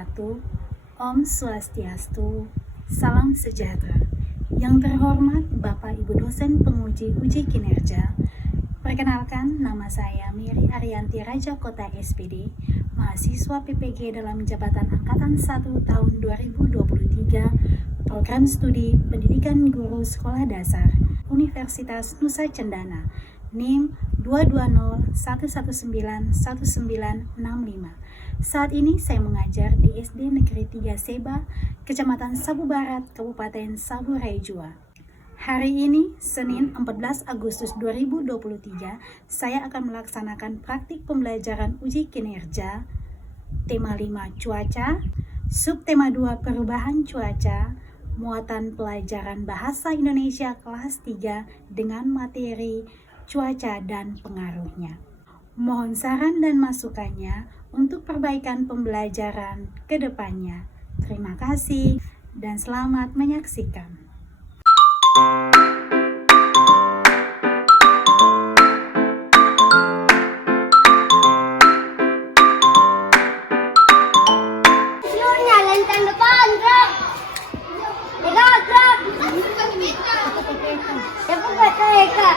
wabarakatuh. Om Swastiastu. Salam sejahtera. Yang terhormat Bapak Ibu dosen penguji uji kinerja. Perkenalkan, nama saya Miri Arianti Raja Kota SPD, mahasiswa PPG dalam jabatan Angkatan 1 tahun 2023, Program Studi Pendidikan Guru Sekolah Dasar, Universitas Nusa Cendana, NIM 220119195. Saat ini saya mengajar di SD Negeri 3 Seba, Kecamatan Sabu Barat, Kabupaten Sabu Raya Jua. Hari ini, Senin 14 Agustus 2023, saya akan melaksanakan praktik pembelajaran uji kinerja, tema 5 cuaca, subtema 2 perubahan cuaca, muatan pelajaran Bahasa Indonesia kelas 3 dengan materi cuaca dan pengaruhnya. Mohon saran dan masukannya untuk perbaikan pembelajaran ke depannya. Terima kasih dan selamat menyaksikan. Nyalain kan depan, gerak. Gerak. Ya, buat saya, Kak.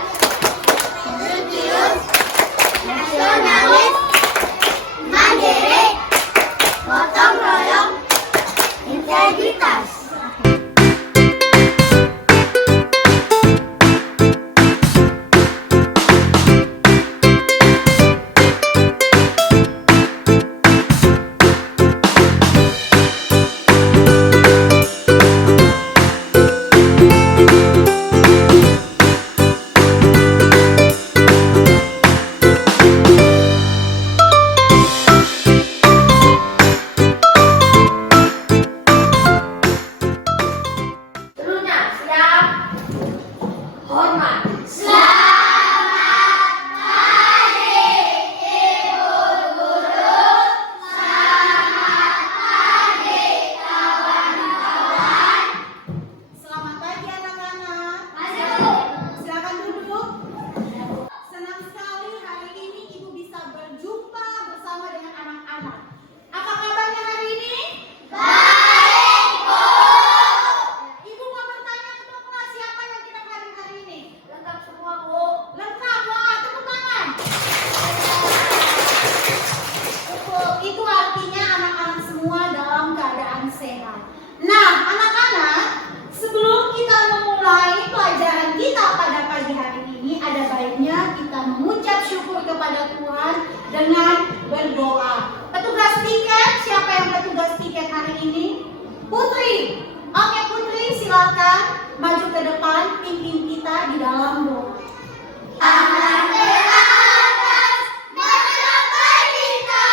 Nasionalis, mandiri, gotong royong, integritas. Nah, anak-anak, sebelum kita memulai pelajaran kita pada pagi hari ini, ada baiknya kita mengucap syukur kepada Tuhan dengan berdoa. Petugas tiket, siapa yang petugas tiket hari ini? Putri. Oke, Putri, silakan maju ke depan, pimpin kita di dalam doa. Tangan ke atas, mencapai kita.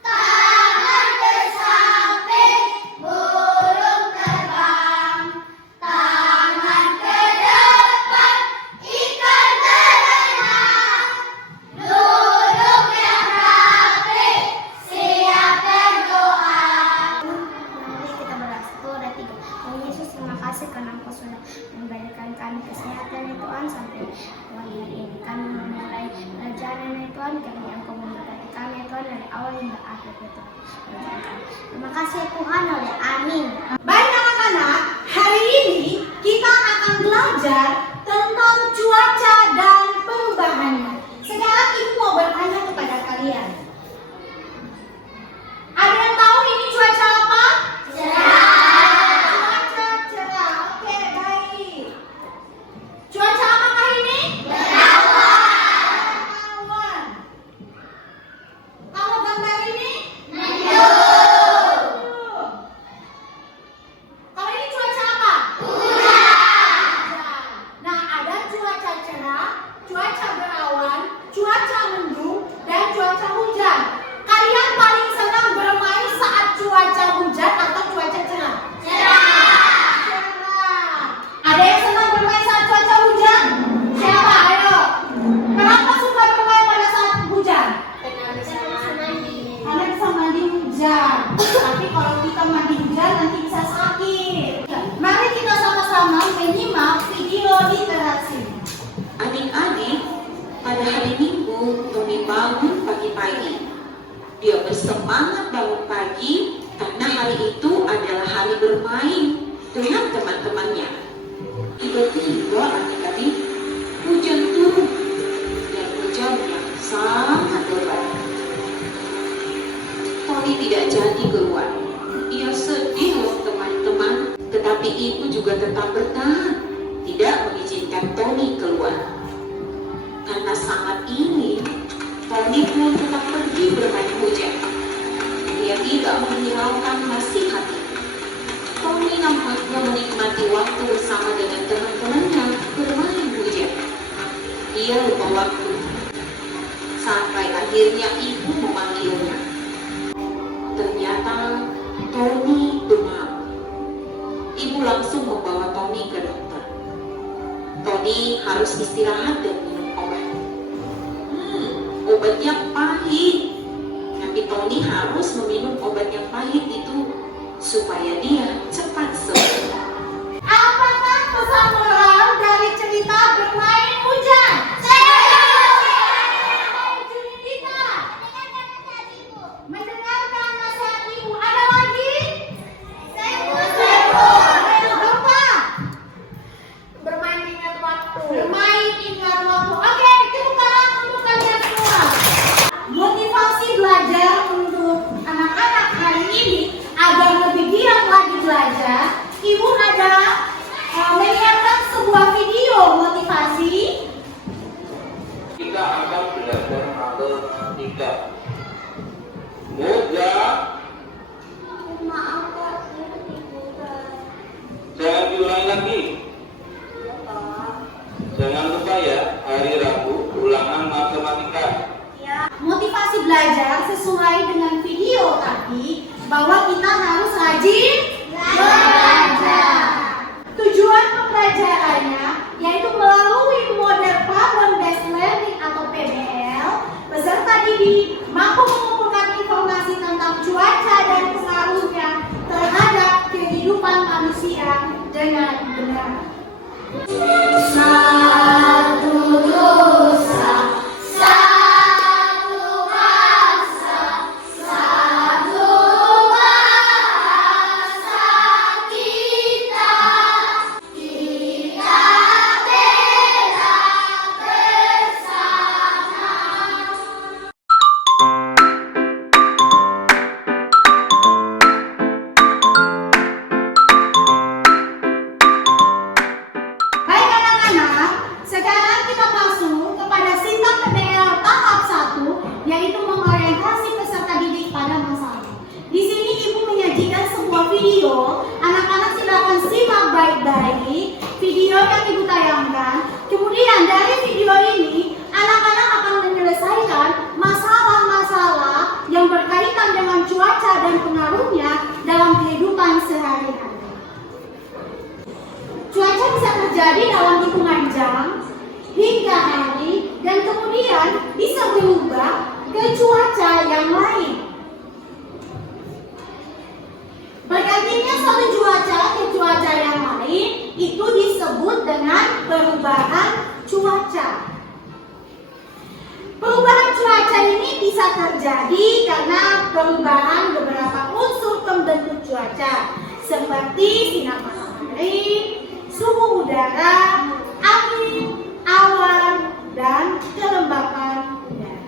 Tangan ke samping, burung terbang. Tangan ke depan, ikan berenang. Duduk yang rapi, siap berdoa. Mari kita berdoa 1, 2, 3. Oh Yesus, terima kasih karena Engkau sudah memberikan kami kesehatan ya Tuhan sampai Tuhan hari ini. Kami memulai pelajaran ya Tuhan, kami Engkau memberkati kami ya Tuhan dari awal hingga akhir ya Tuhan. Terima kasih ya Tuhan, oleh amin. Baik anak-anak, hari ini kita akan belajar tentang cuaca dan perubahannya. Sekarang Ibu mau bertanya kepada kalian. Ada yang tahu ini cuaca apa? Cuaca cerah. Oke, baik. Cuaca apakah ini? Berawan. Kalau gambar ini? Mendung. Kalau ini cuaca apa? Hujan. Nah, ada cuaca cerah, cuaca berawan, cuaca mendung, dan cuaca hujan. Kalian paling senang bermain saat cuaca hujan atau cuaca cerah? Cerah. Ada yang senang bermain saat cuaca hujan? Siapa? Ayo. Kenapa suka bermain pada saat hujan? Karena bisa mandi hujan. Tapi kalau kita mandi hujan nanti bisa sakit. Mari kita sama-sama menyimak video literasi. Adik-adik, pada hari Minggu Tony bangun pagi-pagi. Dia bersemangat bangun pagi bermain dengan teman-temannya. Tiba-tiba adik-adik hujan turun dan hujan yang sangat lebat. Tony tidak jadi keluar. Ia sedih loh teman-teman, tetapi ibu juga tetap bertahan, tidak mengizinkan Tony keluar. Karena sangat ingin, Tony pun tetap pergi bermain hujan. Dia tidak menghiraukan nasihat itu. Tony nampaknya menikmati waktu bersama dengan teman-temannya bermain hujan. Dia lupa waktu. Sampai akhirnya ibu memanggilnya. Ternyata Tony demam. Ibu langsung membawa Tony ke dokter. Tony harus istirahat dan minum obat. Obatnya pahit. Tapi Tony harus meminum obat yang pahit itu supaya dia cepat sembuh. Apakah pesan moral dari cerita bermain hujan? Mendengarkan nasihat ibu. Ada lagi? Apa? Bermain ingat waktu. Bermain ingat waktu. Oke, tepuk tangan untuk kalian semua. Motivasi belajar untuk anak-anak hari ini agar lebih giat lagi belajar. Ibu ada menyiapkan sebuah video motivasi. Kita akan belajar matematika. Mudah. Maaf Pak, Jangan diulangi lagi. Jangan lupa ya, hari Rabu ulangan matematika. Motivasi belajar sesuai dengan video tadi bahwa kita harus rajin belajar. Tujuan pembelajarannya yaitu melalui model problem based learning atau PBL. Peserta didik mampu mengumpulkan informasi tentang cuaca dan pengaruhnya terhadap kehidupan manusia dengan benar. Satu dosa, satu rasa, satu bahasa kita beda bersama. Baik anak-anak, sekarang kita masuk kepada sintang PBL tahap 1, yaitu mengorientasi peserta didik pada masalah. Di sini ibu menyajikan sebuah video, anak-anak silakan simak baik-baik video yang ibu tayangkan. Kemudian dari video ini, anak-anak akan menyelesaikan masalah-masalah yang berkaitan dengan cuaca dan pengaruhnya dalam kehidupan sehari-hari. Cuaca bisa terjadi dalam hitungan jam hingga hari dan kemudian bisa berubah ke cuaca yang lain. Bergantinya suatu cuaca ke cuaca yang lain itu disebut dengan perubahan cuaca. Perubahan cuaca ini bisa terjadi karena perubahan beberapa unsur pembentuk cuaca seperti sinar matahari, suhu udara, angin, awan, dan kelembapan udara.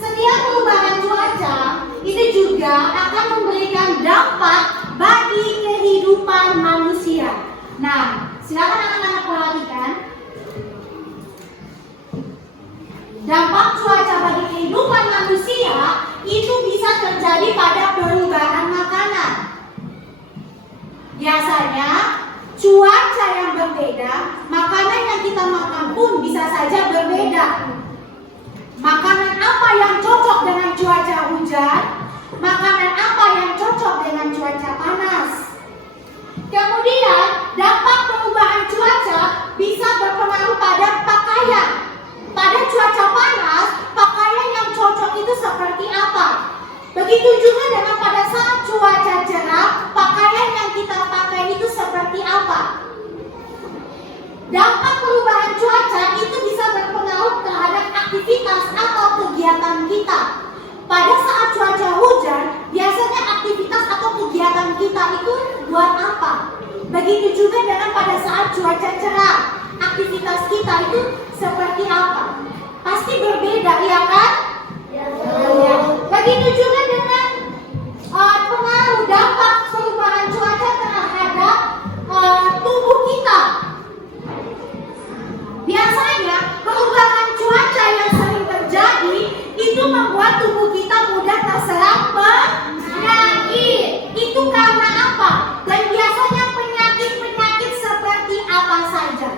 Setiap perubahan cuaca itu juga akan memberikan dampak bagi kehidupan manusia. Nah, silakan anak-anak perhatikan. Dampak cuaca bagi kehidupan manusia itu bisa terjadi pada perubahan makanan. Biasanya cuaca yang berbeda, makanan yang kita makan pun bisa saja berbeda. Makanan apa yang cocok dengan cuaca hujan? Makanan apa yang cocok dengan cuaca panas? Kemudian dampak perubahan cuaca bisa berpengaruh pada pakaian. Pada cuaca panas, pakaian yang cocok itu seperti apa? Begitu juga dengan pada saat cuaca cerah, pakaian yang kita pakai itu seperti apa? Dampak perubahan cuaca itu bisa berpengaruh terhadap aktivitas atau kegiatan kita. Pada saat cuaca Begitu juga dengan pada saat cuaca cerah. Aktivitas kita itu seperti apa? Pasti berbeda, ya kan? Ya. Begitu juga dengan pengaruh dampak perubahan cuaca terhadap tubuh kita. Biasanya perubahan cuaca yang sering terjadi itu membuat tubuh kita mudah terserang penyakit. Itu karena apa? Dan biasanya penyakit-penyakit seperti apa saja?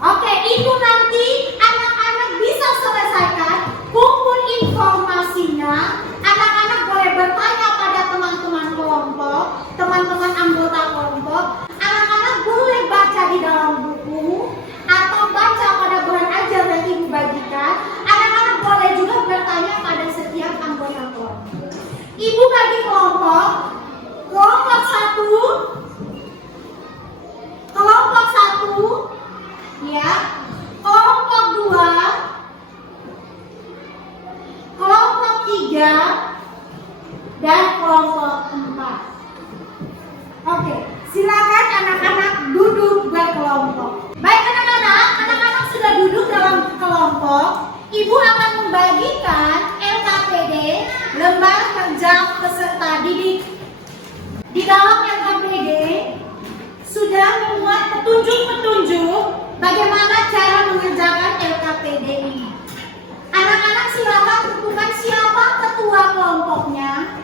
Oke, itu nanti anak-anak bisa selesaikan. Kumpul informasinya. Anak-anak boleh bertanya pada teman-teman kelompok, teman-teman anggota kelompok. Anak-anak boleh baca di dalam buku atau baca pada bulan ajar yang ibu bagikan. Anak-anak boleh juga bertanya pada setiap anggota kelompok. Ibu bagi kelompok 1, ya, kelompok 2, kelompok 3, dan kelompok 4. Oke, silakan anak-anak duduk berkelompok. Baik anak-anak sudah duduk dalam kelompok. Ibu akan membagikan LKPD, lembar kerja peserta didik. Di dalam LKPD sudah memuat petunjuk-petunjuk bagaimana cara mengerjakan LKPD ini. Anak-anak silakan tentukan siapa ketua kelompoknya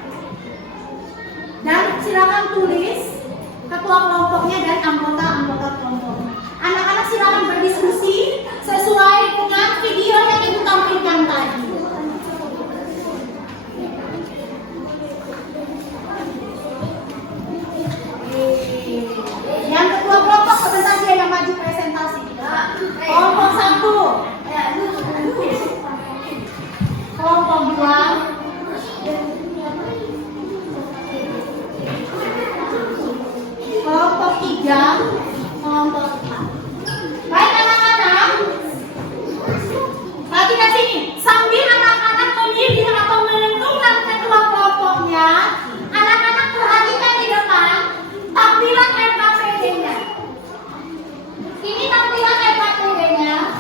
dan silakan tulis ketua kelompoknya dan anggota-anggota kelompoknya. Anak-anak silakan berdiskusi sesuai dengan video yang ibu tampilkan tadi. Yang ketua kelompok sebentar dia yang maju presentasi. Kelompok 1, kelompok 2, kelompok 3, kelompok 4. Baik anak-anak, perhatikan sini. Sambil anak-anak memilih atau menentukan ketua kelompoknya, anak-anak perhatikan di depan tampilan LKPD-nya. Ini tampilan LKPD-nya.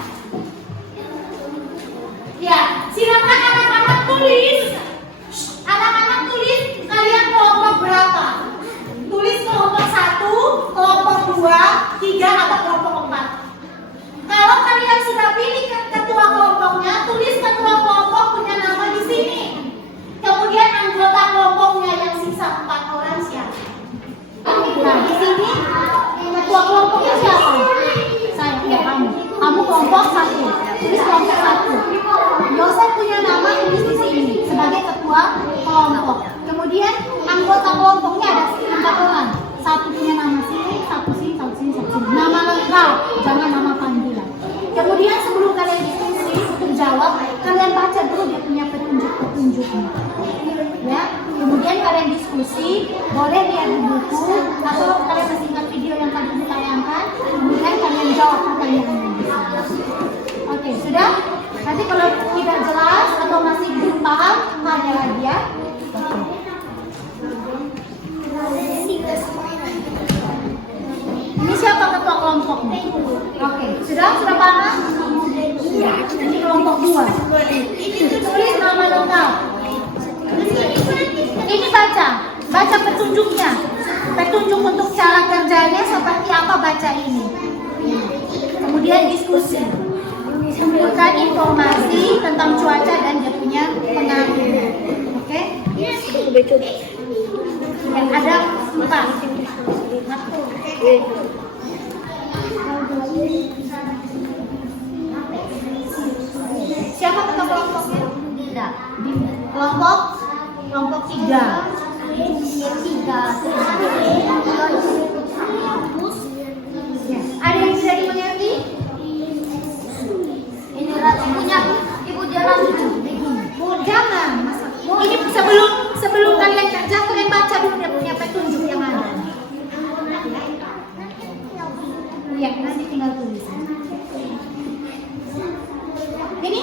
Ya, silakan anak-anak tulis. Anak-anak tulis kalian kelompok berapa? Tulis kelompok 1, kelompok 2, 3 atau kelompok 4. Kalau kalian sudah pilih ketua kelompoknya, tulis ketua kelompok punya nama di sini. Kemudian anggota kelompoknya yang sisa 4 orang siapa? Nah, di sini ketua kelompoknya siapa? Saya, ya kamu. Kamu kelompok 1. Tulis kelompok 1. Yosef punya nama tulis di sini sebagai ketua kelompok. Kemudian anggota kelompoknya ada 4 orang. 1 punya nama sini, 1 sini, 1 sini, 1 sini. Nama lengkap, jangan nama panggilan. Kemudian sebelum kalian diskusi untuk jawab, kalian baca dulu dia punya petunjuk-petunjuknya. Ya, kemudian kalian diskusi, boleh lihat di buku atau kalian masih ingat video yang tadi ditayangkan. Kemudian kalian jawab pertanyaannya. Oke, sudah? Nanti kalau tidak jelas atau masih belum paham, tanya lagi ya. Ini siapa ketua kelompoknya? Oke, sudah paham? Ini kelompok 2. Tulis nama lengkap. Ini baca petunjuknya. Petunjuk untuk cara kerjanya seperti apa, baca ini. Kemudian diskusi. Kumpulkan informasi tentang cuaca dan dia punya pengaruh. Oke? Dan ada 4. Siapa ketua kelompoknya? Dinda. Kelompok 3. Ada yang bisa dimengerti? Ini punya ibu jalan lucu. Jangan. Ini sebelum kalian kerja, kalian baca dulu dia punya petunjuk yang ada. Ya, nanti tinggal tulis. Ini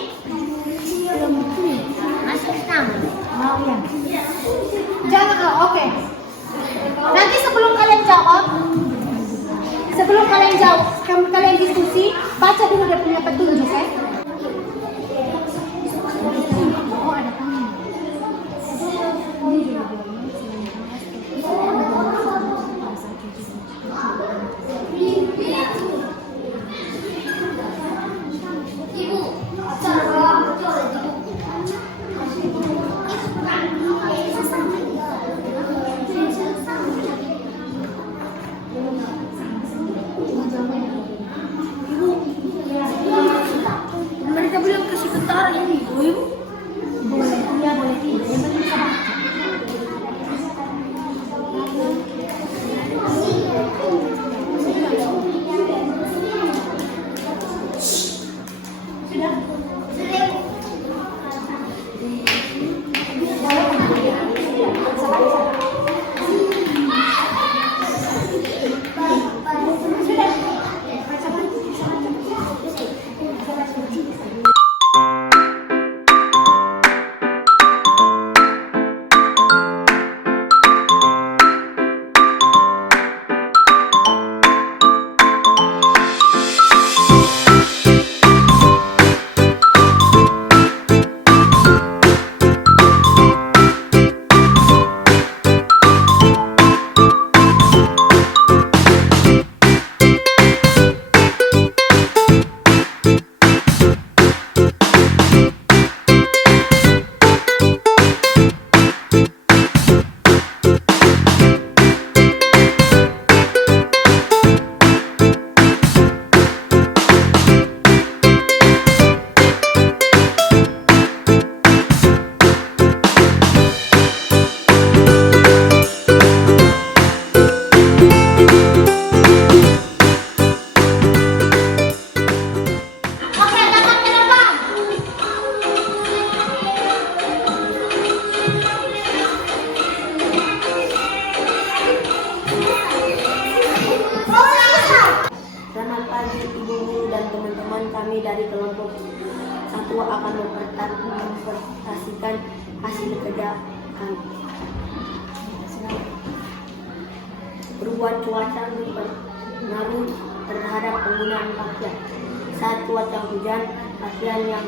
masuk sama. Oh ya. Jangan, oke. Nanti sebelum kalian jawab, Baca dulu dia punya petunjuk ya. Oh, ada tangan. Ini juga Ibu, cara mereka bilang kasih tentara ini, Ibu. boleh, iya boleh tidak. Yang penting bisa baca. Selamat pagi ibu guru dan teman-teman, kami dari kelompok 1 akan mempresentasikan hasil kerja kami. Perubahan cuaca berpengaruh terhadap penggunaan pakaian. Saat cuaca hujan, pakaian yang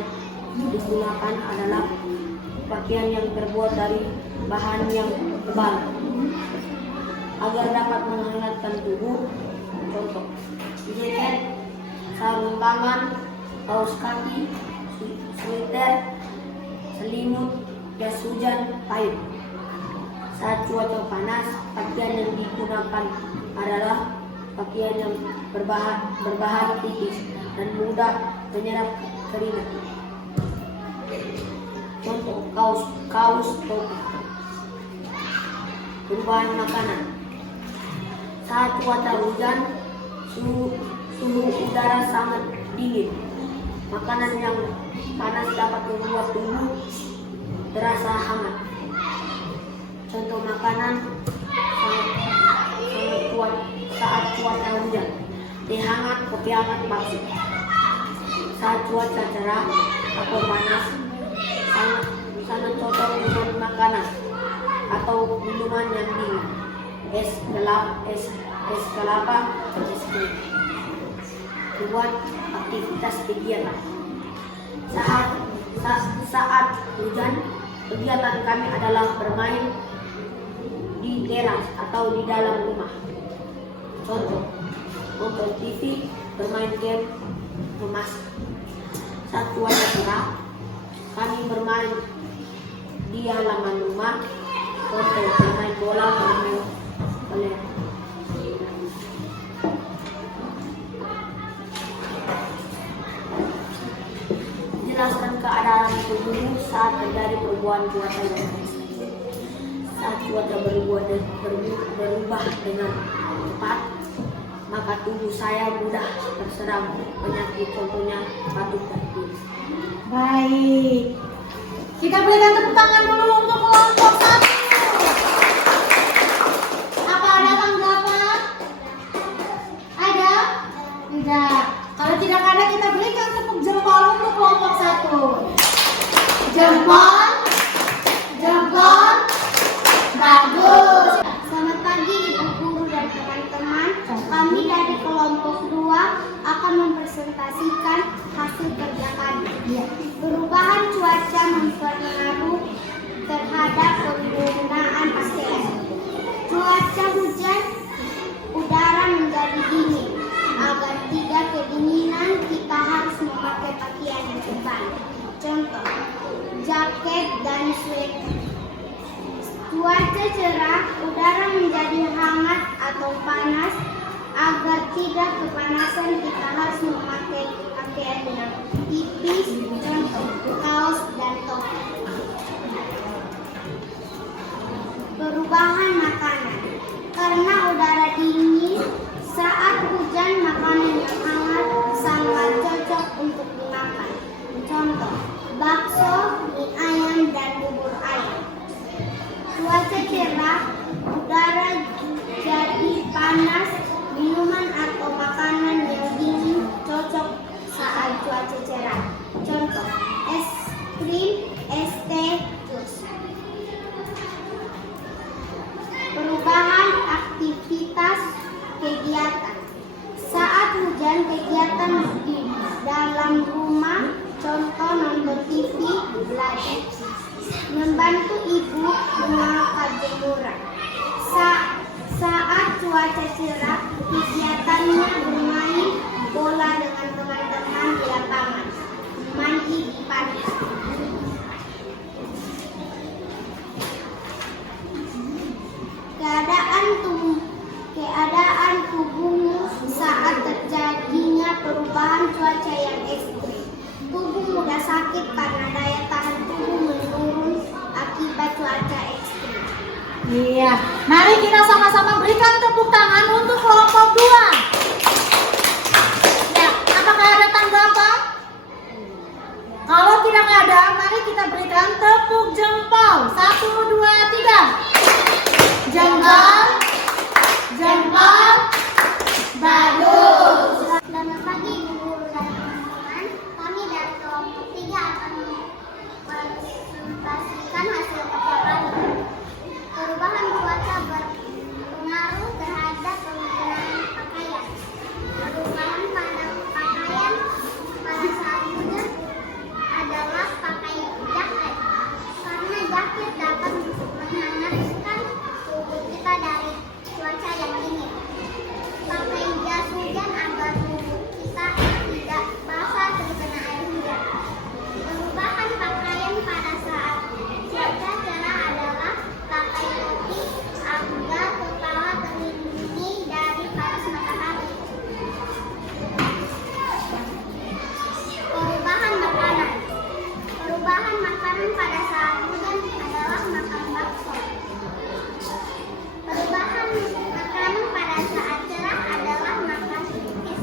digunakan adalah pakaian yang terbuat dari bahan yang tebal agar dapat menghangatkan tubuh. Contoh: jaket, sarung tangan, kaos kaki, sweater, selimut, jas hujan, payung. Saat cuaca panas, pakaian yang digunakan adalah pakaian yang berbahan tipis dan mudah menyerap keringat. Contoh: kaos topi. Perubahan makanan. Saat cuaca hujan, suhu udara sangat dingin. Makanan yang panas dapat membuat tubuh terasa hangat. Contoh makanan sangat kuat saat cuaca hujan: teh hangat, kopi hangat, bakso. Saat cuaca cerah atau panas, sangat cocok dengan makanan atau minuman yang dingin: es kelapa, es krim. Buat aktivitas kegiatan. Saat hujan, kegiatan kami adalah bermain di teras atau di dalam rumah. Contoh: nonton TV, bermain game, memasak. Saat cuaca cerah, kami bermain di halaman rumah. Contoh: bermain bola, bermain bola. Jelaskan keadaan tubuh saat terjadi perubahan cuaca yang ekstrim. Saat cuaca berubah dengan cepat, maka tubuh saya mudah terserang penyakit, contohnya batuk dan pilek. Baik. Kita berikan tepuk tangan dulu untuk kelompok 1. Apa ada tanggapan? Ada? Tidak. Kalau tidak ada, kita berikan tepuk jempol untuk kelompok 1. Jempol, jempol, bagus. Selamat pagi ibu guru dan teman-teman. Kami dari kelompok 2 akan mempresentasikan merepresentasikan hasil kerja kami. Perubahan cuaca mempengaruhi terhadap penggunaan pakaian. Cuaca hujan, udara menjadi dingin. Agar tidak kedinginan, kita harus memakai pakaian yang tebal. Contoh, jaket dan sweater. Cuaca cerah, udara menjadi hangat atau panas. Agar tidak kepanasan, kita harus memakai pakaian yang tipis, contoh kaos dan topi. Perubahan makanan. Karena udara dingin, saat hujan makanan yang hangat sangat cocok untuk dimakan. Contoh, bakso, mie ayam, dan bubur ayam. Cuaca cerah, udara jadi panas, minuman atau makanan yang dingin cocok saat cuaca cerah. Contoh, es krim, es teh, jus. Perubahan aktivitas kegiatan. Saat hujan, kegiatan di dalam rumah, contoh nonton TV, belajar, membantu ibu mengangkat jemuran. Saat cuaca cerah, kegiatannya bermain bola dengan teman-teman di lapangan, mandi di pantai. Keadaan tubuhmu saat terjadinya perubahan cuaca yang ekstrim. Tubuh mudah sakit karena daya tahan tubuh menurun akibat cuaca ekstrim. Iya, mari kita sama-sama berikan tepuk tangan untuk kelompok 2. Ya, apakah ada tanggapan? Kalau tidak ada, mari kita berikan tepuk jempol. 1, 2, 3. Jempol, jempol, bagus. Selamat pagi guru dan teman-teman. Kami dari kelompok 3 akan mempresentasikan hasil kerja kami. Perubahan cuaca berpengaruh terhadap penggunaan pakaian. Perubahan pada pakaian pada saat hujan adalah pakai jaket. Karena jaket dapat menghangatkan tubuh kita dari cuaca yang dingin. Pakai jas hujan agar tubuh kita tidak basah terkena air hujan. Perubahan pakaian pada saat cuaca cerah adalah pakai topi agar kepala terlindungi dari panas matahari. Perubahan makanan. Perubahan makanan pada saat hujan adalah makan bakso. Perubahan makanan pada saat cerah adalah makan es krim.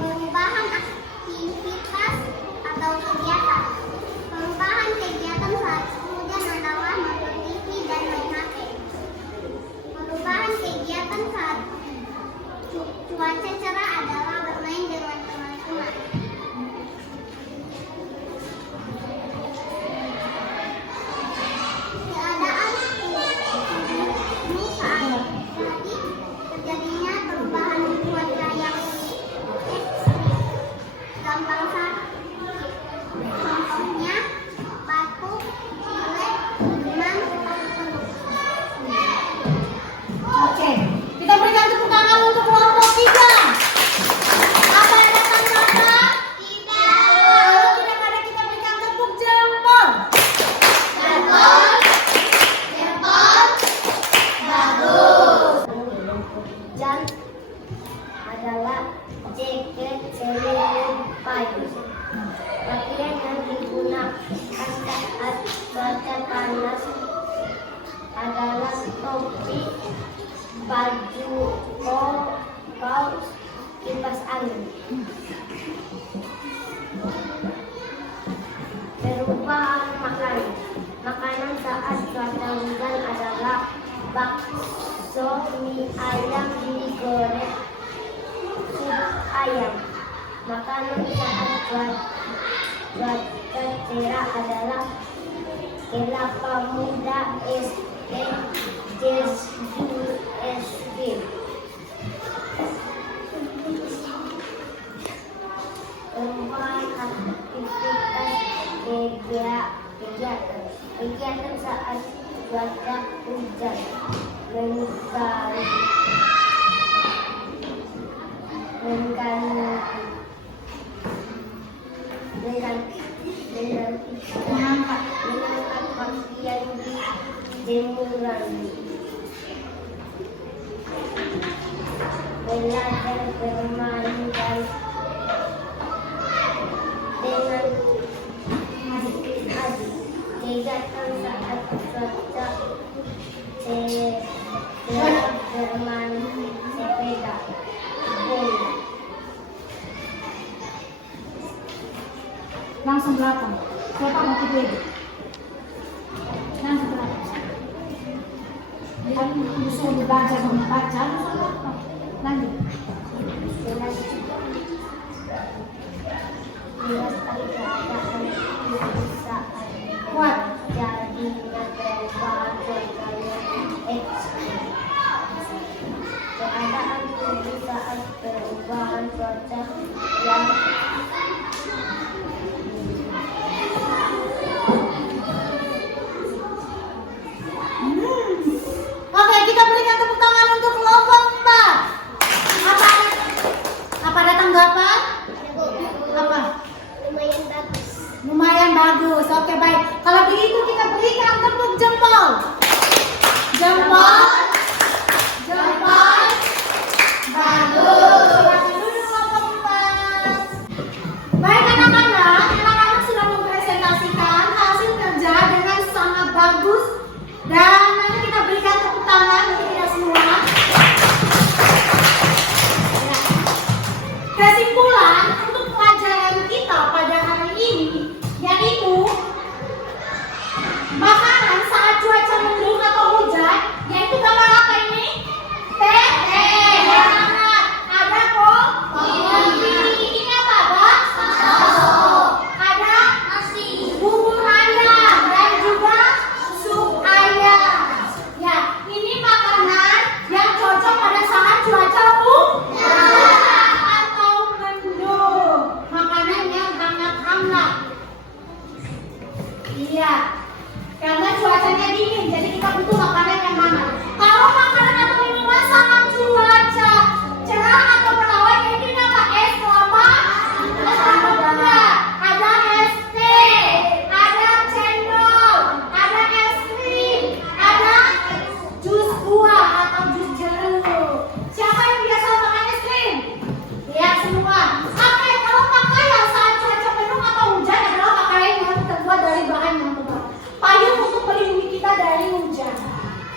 Perubahan aktivitas atau kegiatan. Perubahan kegiatan saat hujan adalah nonton TV dan main HP. Perubahan kegiatan saat cuaca cerah adalah bermain dengan teman-teman. Keadaan tubuhmu saat terjadinya perubahan cuaca yang ekstrim. Gampang sakit. Contohnya batuk, pilek, demam, flu. Oke, kita berikan tepuk tangan untuk kelompok 3. Apa ada tanggapan? Tidak. Kalau tidak ada, kita berikan tepuk jempol. Jempol, jempol, bagus. Hujan adalah jaket selimut payung. Pakaian yang digunakan saat cuaca panas adalah topi, baju, kaos, kipas angin. Perubahan makanan. Makanan saat cuaca hujan adalah bakso, mie ayam digoreng, sup ayam. Makanan saat cuaca cerah adalah kelapa muda, es teh, JSD. Tempat aktivitas kegiatan saat cuaca hujan, mengangkat pakaian di jemuran, belajar bermain dan dengan adik-adik, kegiatan saat cuaca bermain sepeda bola. Langsung belakang. Siapa mau pilih? Langsung belakang. Dia disuruh belajar membaca, langsung belakang. Lanjut. Kuat. Jadinya perubahan cuaca yang ekstrim. Keadaan tubuh saat perubahan cuaca yang Oke, kita berikan tepuk tangan untuk kelompok 4. Apa ada tanggapan? Apa? lumayan bagus. Lumayan bagus. Oke, baik. Kalau begitu kita berikan tepuk jempol. Jempol. Jempol. Bagus. Silakan duduk kelompok 4. Baik anak-anak sudah mempresentasikan hasil kerja dengan sangat bagus dan nanti kita berikan tepuk tangan untuk kita semua. Ya. Kesimpulan untuk pelajaran kita pada hari ini yaitu makanan saat cuaca mendung atau hujan, yaitu gambar apa ini? Teh. Ada kopi. Ini apa? Ada bubur ayam dan juga sup ayam. Ya, ini makanan yang cocok pada saat cuaca hujan atau mendung. Makanan yang hangat-hangat. Iya, karena cuacanya dingin, jadi kita butuh makanan yang hangat. Kalau makanan atau minuman sama cuaca cerah atau menawan, ini apa? Es kelapa, es kelapa muda, ada es teh, ada cendol, ada es krim, ada jus buah atau jus jeruk. Siapa yang biasa makan es krim? Lihat semua. Oke, kalau pakaian saat cuaca mendung atau hujan adalah pakaian yang terbuat dari bahan yang tebal. Payung untuk melindungi kita dari hujan.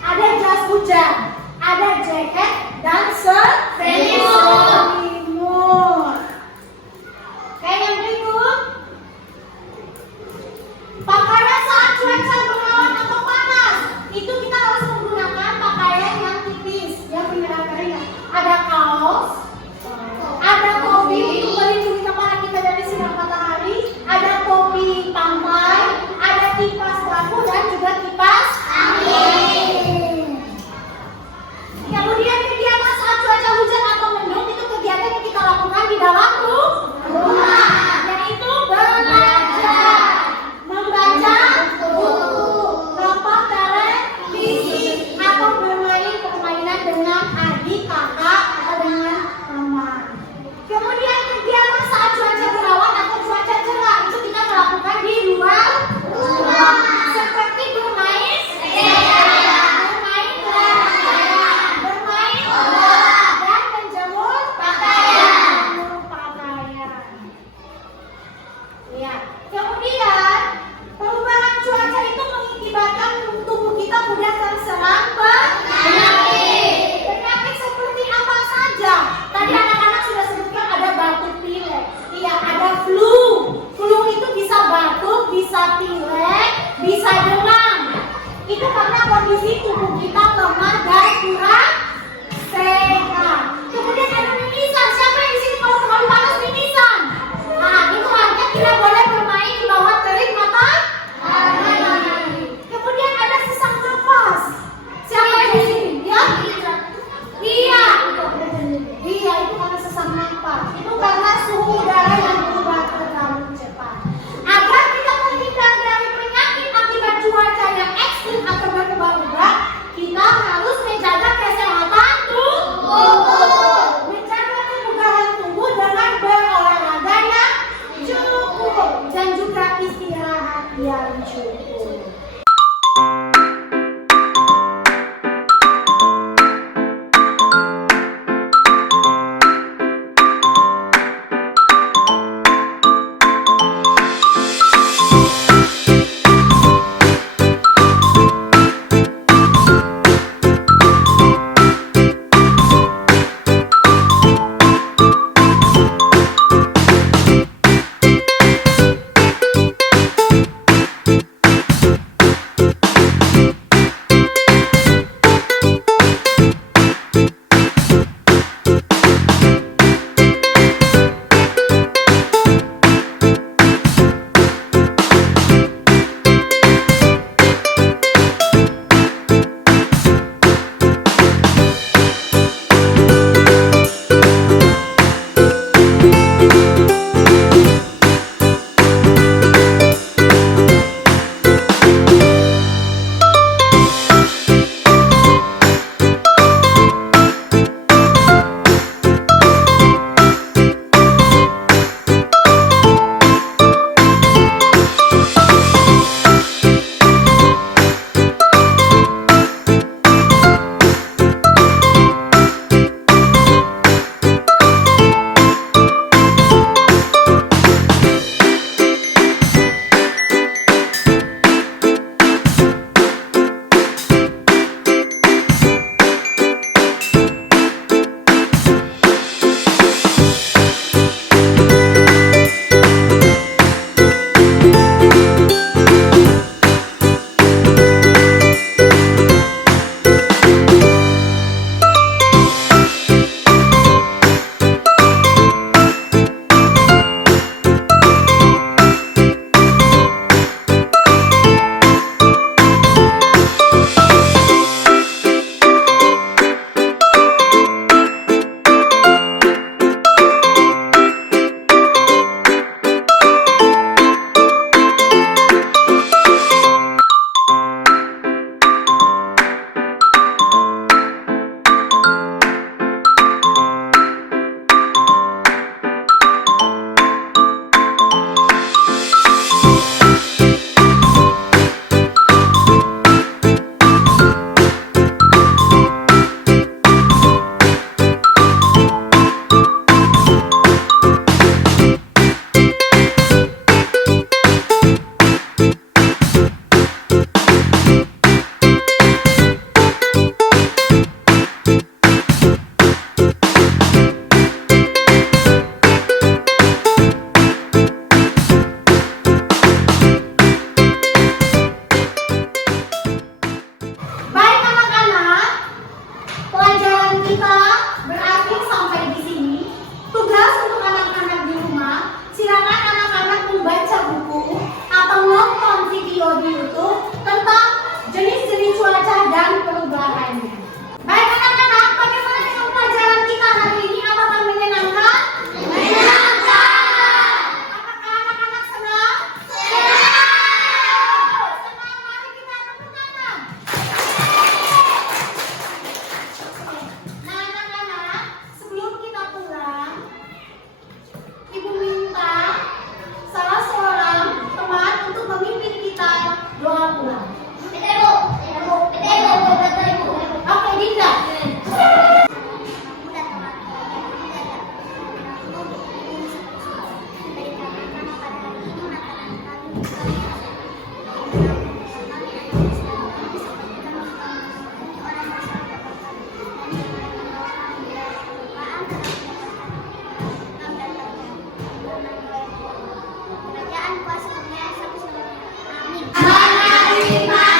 Ada jas hujan, ada jaket dan selimut. Oke, yang berikut. Pakaian saat cuaca berawan atau panas, itu kita harus menggunakan pakaian yang tipis, yang menyerap keringat. Ada kaos, ada topi untuk melindungi kepala kita dari sinar matahari, ada topi pantai, ada kipas baku dan juga kipas angin. Kemudian kegiatan saat cuaca hujan atau mendung itu kegiatan yang kita lakukan di dalam rumah, yaitu belajar, membaca buku, nonton televisi, atau bermain permainan dengan adik, kakak, atau dengan teman. Kemudian kegiatan saat cuaca berawan atau cuaca cerah itu kita melakukan di luar rumah, seperti bermain sepeda, bermain layang, bermain bola, dan menjemur pakaian. Ya, kemudian perubahan cuaca itu mengakibatkan tubuh kita mudah terserang penyakit. Penyakit seperti apa saja? Tadi anak-anak sudah sebutkan ada batuk pilek. Iya, ada flu. Flu itu bisa batuk, bisa pilek, bisa demam. Itu karena kondisi tubuh kita lemah dan kurang sehat. Kemudian ada mimisan. Siapa yang di sini kalau terlalu panas mimisan? Nah, itu artinya tidak boleh bermain di bawah terik matahari. Kemudian ada sesak nafas. Siapa yang di Menerima